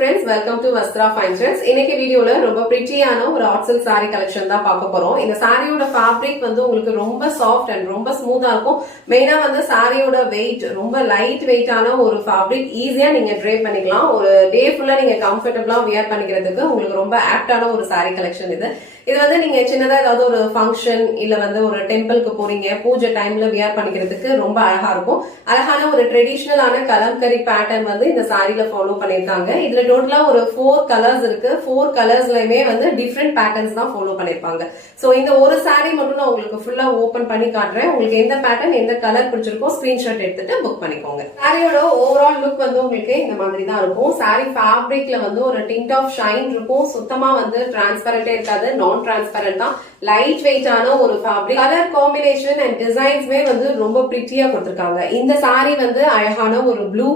friends, welcome to Vastra Fine Trends. இன்னைக்கு வீடியோல ரொம்ப பிரிட்டியான ஒரு hot silk saree collection தான் பார்க்க போறோம். இந்த சாரியோட fabric வந்து உங்களுக்கு ரொம்ப soft and ரொம்ப ஸ்மூத்தா இருக்கும். மெயினா வந்து சாரியோட weight ரொம்ப லைட் வெயிட்டான ஒரு fabric, ஈஸியா நீங்க drape பண்ணிக்கலாம். ஒரு டே ஃபுல்லா நீங்க கம்ஃபர்ட்டபிளா வியர் பண்ணிக்கிறதுக்கு உங்களுக்கு ரொம்ப ஆப்டான ஒரு saree collection இது. இது வந்து நீங்க சின்னதா ஏதாவது ஒரு ஃபங்க்ஷன் இல்ல வந்து ஒரு டெம்பிளுக்கு போறீங்க, பூஜை டைம்ல வியர் பண்ணிக்கிறதுக்கு ரொம்ப அழகா இருக்கும். அழகான ஒரு ட்ரெடிஷனலான கலம்கரி பேட்டர்ன் வந்து இந்த சாரில ஃபாலோ பண்ணிருக்காங்க. இதுல டோட்டலா ஒரு 4 கலர்ஸ் இருக்கு. 4 கலர்ஸ்லயுமே வந்து டிஃப்ரெண்ட் பேட்டர்ன்ஸ் தான் ஃபாலோ பண்ணிருப்பாங்க. சோ இந்த ஒரு சாரி மட்டும் நான் உங்களுக்கு ஃபுல்லா ஓபன் பண்ணி காட்டுறேன். உங்களுக்கு எந்த பேட்டர்ன் எந்த கலர் பிடிச்சிருக்கோ ஸ்கிரீன்ஷாட் எடுத்துட்டு புக் பண்ணிக்கோங்க. சாரியோட ஓவரால் லுக் வந்து உங்களுக்கு இந்த மாதிரி தான் இருக்கும். சாரி ஃபேப்ரிக்ல வந்து ஒரு டிண்ட் ஆஃப் ஷைன் இருக்கும். சுத்தமா வந்து டிரான்ஸ்பரண்டே இருக்காது, நான் டிரான்ஸ்பரண்ட் தான். லைட் வெயிட்டான ஒரு ஃபேப்ரிக். கலர் காம்பினேஷன் அண்ட் டிசைன்ஸ்மே வந்து ரொம்ப பிரிட்டியா கொடுத்திருக்காங்க. இந்த சாரி வந்து அழகான ஒரு ப்ளூ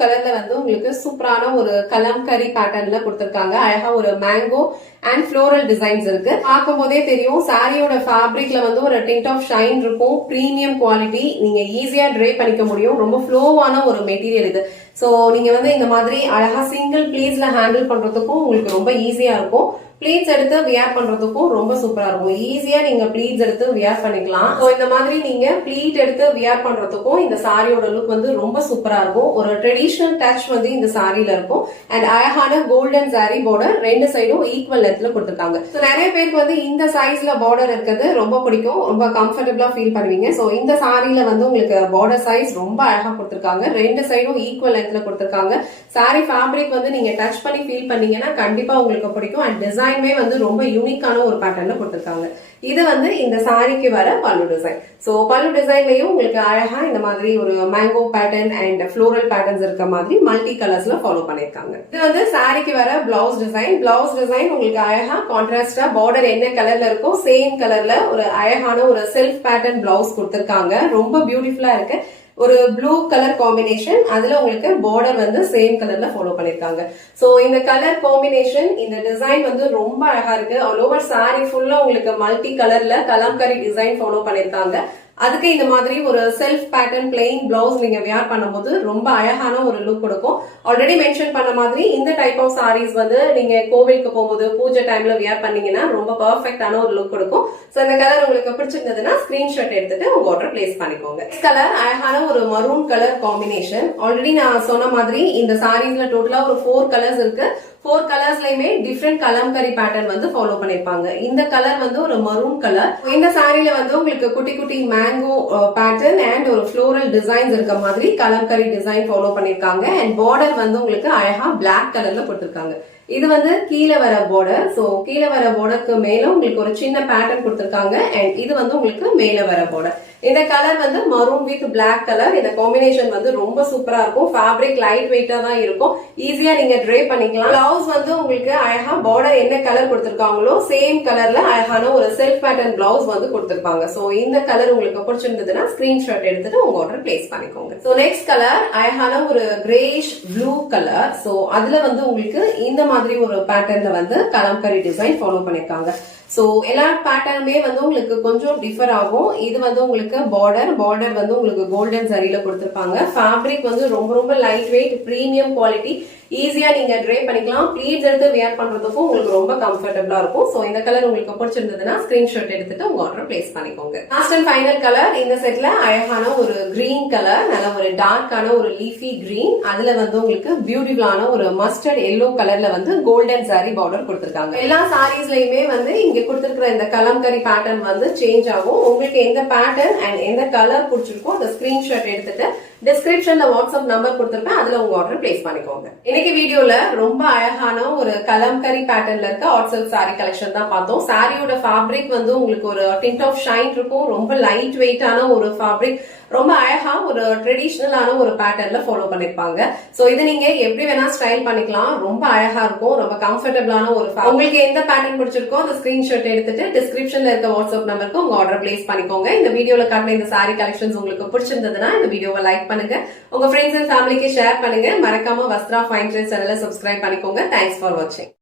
கலர்ல வந்து உங்களுக்கு சூப்பரான ஒரு கலம்கரி பேட்டர்ன்ல கொடுத்திருக்காங்க. அழகா ஒரு மேங்கோ அண்ட் ஃப்ளோரல் டிசைன்ஸ் இருக்கு. பார்க்கும் போதே தெரியும் சாரியோட ஃபேப்ரிக்ல வந்து ஒரு டிண்ட் ஆஃப் ஷைன் இருக்கும். பிரீமியம் குவாலிட்டி, நீங்க ஈஸியா ட்ரேப் பண்ணிக்க முடியும். ரொம்ப ஃப்ளோவான ஒரு மெட்டீரியல் இது. சோ நீங்க வந்து இந்த மாதிரி அழகா சிங்கிள் பிளேட்ஸ்ல ஹேண்டில் பண்றதுக்கும் உங்களுக்கு ரொம்ப ஈஸியா இருக்கும். பிளீட்ஸ் எடுத்து வியர் பண்றதுக்கும் ரொம்ப சூப்பரா இருக்கும். ஈஸியா நீங்க பிளீட்ஸ் எடுத்து வியர் பண்ணிக்கலாம். சோ இந்த மாதிரி நீங்க பிளீட் எடுத்து வியர் பண்றதுக்கும் இந்த சாரியோட லுக் வந்து ரொம்ப சூப்பரா இருக்கும். ஒரு ட்ரெடிஷனல் டச் வந்து இந்த சாரியில இருக்கும். அண்ட் அழகான கோல்டன் சாரி பார்டர் ரெண்டு சைடும் ஈக்குவல் லென்த்ல கொடுத்திருக்காங்க. சோ நிறைய பேருக்கு வந்து இந்த சைஸ்ல பார்டர் இருக்கிறது ரொம்ப பிடிக்கும், ரொம்ப கம்ஃபர்டபிளா ஃபீல் பண்ணுவீங்க. சோ இந்த சாரியில வந்து உங்களுக்கு பார்டர் சைஸ் ரொம்ப அழகா கொடுத்திருக்காங்க. ரெண்டு சைடும் ஈக்குவல் லென்த்ல கொடுத்திருக்காங்க. சாரி ஃபேப்ரிக் வந்து நீங்க டச் பண்ணி ஃபீல் பண்ணீங்கன்னா கண்டிப்பா உங்களுக்கு பிடிக்கும். அண்ட் டிசைன் வந்து ரொம்ப யூனிக்கான ஒரு பேட்டர்ன்ல கொடுத்திருக்காங்க. இது வந்து இந்த சாரிக்கு வர பல்லு டிசைன். சோ பல்லு டிசைன்லயும் உங்களுக்கு அழகா இந்த மாதிரி ஒரு mango pattern and floral patterns இருக்க மாதிரி மல்டி கலர்ஸ்ல ஃபாலோ பண்ணிருக்காங்க. இது வந்து சாரிக்கு வர பிளவுஸ் டிசைன். பிளவுஸ் டிசைன் உங்களுக்கு அழகா கான்ட்ராஸ்டா பார்டர் என்ன கலர்ல இருக்கோ சேம் கலர்ல ஒரு அழகான ஒரு செல்ஃப் பேட்டர்ன் பிளவுஸ் கொடுத்திருக்காங்க. ரொம்ப பியூட்டிஃபுல்லா இருக்கு. ஒரு ப்ளூ கலர் காம்பினேஷன், அதுல உங்களுக்கு பார்டர் வந்து சேம் கலர்ல ஃபாலோ பண்ணிருக்காங்க. சோ இந்த கலர் காம்பினேஷன், இந்த டிசைன் வந்து ரொம்ப அழகா இருக்கு. ஆல் ஓவர் சாரி ஃபுல்லா உங்களுக்கு மல்டி கலர்ல கலம்கரி டிசைன் ஃபாலோ பண்ணிருக்காங்க. அதுக்கு இந்த மாதிரி ஒரு செல்ஃப் பேட்டர்ன் பிளெயின் பிளவுஸ் நீங்க வியர் பண்ணும்போது ரொம்ப அழகான ஒரு லுக் கொடுக்கும். ஆல்ரெடி மென்ஷன் பண்ண மாதிரி இந்த டைப் ஆஃப் சாரீஸ் வந்து நீங்க கோவிலுக்கு போகும்போது பூஜை டைம்ல வியர் பண்ணீங்கன்னா ரொம்ப பெர்ஃபெக்டான ஒரு லுக் கொடுக்கும். சோ இந்த கலர் உங்களுக்கு பிடிச்சிருந்ததுன்னா ஸ்கிரீன்ஷாட் எடுத்துட்டு உங்க ஆர்டர் பிளேஸ் பண்ணிக்கோங்க. கலர் அழகான ஒரு மரூன் கலர் காம்பினேஷன். ஆல்ரெடி நான் சொன்ன மாதிரி இந்த சாரீஸ்ல டோட்டலா ஒரு 4 கலர்ஸ் இருக்கு. 4 கலர்ஸ்லயுமே டிஃப்ரெண்ட் கலம்கரி பேட்டர்ன் வந்து ஃபாலோ பண்ணிருப்பாங்க. இந்த கலர் வந்து ஒரு மரூன் கலர். இந்த சாரியில வந்து உங்களுக்கு குட்டி குட்டி மேங்கோ பேட்டர்ன் அண்ட் ஒரு ஃப்ளோரல் டிசைன்ஸ் இருக்க மாதிரி கலம்கரி டிசைன் ஃபாலோ பண்ணிருக்காங்க. அண்ட் பார்டர் வந்து உங்களுக்கு அழகா பிளாக் கலர்ல கொடுத்திருக்காங்க. இது வந்து கீழே வர பார்டர். சோ கீழே வர பார்டருக்கு மேல உங்களுக்கு ஒரு சின்ன பேட்டர்ன் கொடுத்திருக்காங்க. அண்ட் இது வந்து உங்களுக்கு மேல வர பார்டர். இந்த கலர் வந்து மரூன் வித் பிளாக் கலர். இந்த காம்பினேஷன் வந்து ரொம்ப சூப்பரா இருக்கும். ஃபேப்ரிக் லைட் வெயிட்டா தான் இருக்கும். ஈஸியா நீங்க ட்ரேப் பண்ணிக்கலாம். பிளவுஸ் வந்து உங்களுக்கு அழகா பார்டர் என்ன கலர் கொடுத்திருக்காங்களோ சேம் கலர்ல அழகான ஒரு செல்ஃப் பேட்டர்ன் பிளவுஸ் வந்து கொடுத்திருப்பாங்க. சோ இந்த கலர் உங்களுக்கு பிடிச்சிருந்ததுன்னா ஸ்கிரீன்ஷாட் எடுத்துட்டு உங்க ஆர்டர் பிளேஸ் பண்ணிக்கோங்க. சோ நெக்ஸ்ட் கலர் அழகான ஒரு கிரேஷ் ப்ளூ கலர். சோ அதுல வந்து உங்களுக்கு இந்த மாதிரி ஒரு பேட்டர்ன்ல வந்து கலம்கரி டிசைன் ஃபாலோ பண்ணிருக்காங்க. சோ எல்லா பேட்டர்னுமே வந்து உங்களுக்கு கொஞ்சம் டிஃபர் ஆகும். இது வந்து உங்களுக்கு பார்டர் வந்து உங்களுக்கு கோல்டன் சரியில கொடுத்திருப்பாங்க. ஃபேப்ரிக் வந்து ரொம்ப ரொம்ப லைட் வெயிட், பிரீமியம் குவாலிட்டி. ஈஸியா நீங்க ட்ரேப் பண்ணிக்கலாம். ப்ளீட்ஸ் எடுத்து வியர் பண்றதுக்கும் உங்களுக்கு ரொம்ப கம்ஃபர்டபிளா இருக்கும். சோ இந்த கலர் உங்களுக்கு பிடிச்சிருந்ததுன்னா ஸ்கிரீன்ஷாட் எடுத்துட்டு உங்க ஆர்டர் பிளேஸ் பண்ணிக்கோங்க. லாஸ்ட் அண்ட் ஃபைனல் கலர் இந்த செட்ல அழகான ஒரு கிரீன் கலர், நல்ல ஒரு டார்க்கான ஒரு லீஃபி கிரீன். அதுல வந்து உங்களுக்கு பியூட்டிஃபுல்லான ஒரு மஸ்டர்ட் எல்லோ கலர்ல வந்து கோல்டன் சாரி பார்டர் கொடுத்திருக்காங்க. எல்லா சாரீஸ்லயுமே வந்து இங்க கொடுத்திருக்கிற இந்த கலம்கரி பேட்டர்ன் வந்து சேஞ்ச் ஆகும். உங்களுக்கு எந்த பேட்டர்ன் அண்ட் எந்த கலர் பிடிச்சிருக்கோ அந்த ஸ்கிரீன்ஷாட் எடுத்துட்டு டிஸ்கிரிப்ஷன்ல வாட்ஸ்அப் நம்பர் கொடுத்திருப்பேன், அதுல உங்க ஆர்டர் பிளேஸ் பண்ணிக்கோங்க. இன்னைக்கு வீடியோல ரொம்ப அழகான ஒரு கலம்கரி பேட்டர்ன்ல இருக்க ஹாட் சில்க் சாரி கலெக்ஷன் தான் பார்த்தோம். சாரியோட ஃபேப்ரிக் வந்து உங்களுக்கு ஒரு டிண்ட் ஆஃப் ஷைன் இருக்கும். ரொம்ப லைட் வெயிட்டான ஒரு ஃபேப்ரிக், ரொம்ப அழகா ஒரு ட்ரெடிஷனலான ஒரு பேட்டர்ன்ல ஃபாலோ பண்ணிருப்பாங்க. சோ இது நீங்க எப்படி வேணா ஸ்டைல் பண்ணிக்கலாம். ரொம்ப அழகா இருக்கும், ரொம்ப கம்ஃபர்டபிளான ஒரு உங்களுக்கு எந்த பேட்டர்ன் பிடிச்சிருக்கோ அந்த ஸ்கிரீன்ஷாட் எடுத்துட்டு டிஸ்கிரிப்ஷன்ல இருக்க வாட்ஸ்அப் நம்பருக்கு உங்க ஆர்டர் பிளேஸ் பண்ணிக்கோங்க. இந்த வீடியோல காட்டின இந்த சாரி கலெக்ஷன்ஸ் உங்களுக்கு பிடிச்சிருந்ததுன்னா இந்த வீடியோவை லைக் பண்ணுங்க, உங்க ஃப்ரெண்ட்ஸ் அண்ட் ஃபேமிலிக்கு ஷேர் பண்ணுங்க. மறக்காம வஸ்த்ரா ஃபைன் ட்ரெண்ட்ஸ் சேனலை சப்ஸ்கிரைப் பண்ணிக்கோங்க. தேங்க்ஸ் ஃபார் வாட்சிங்.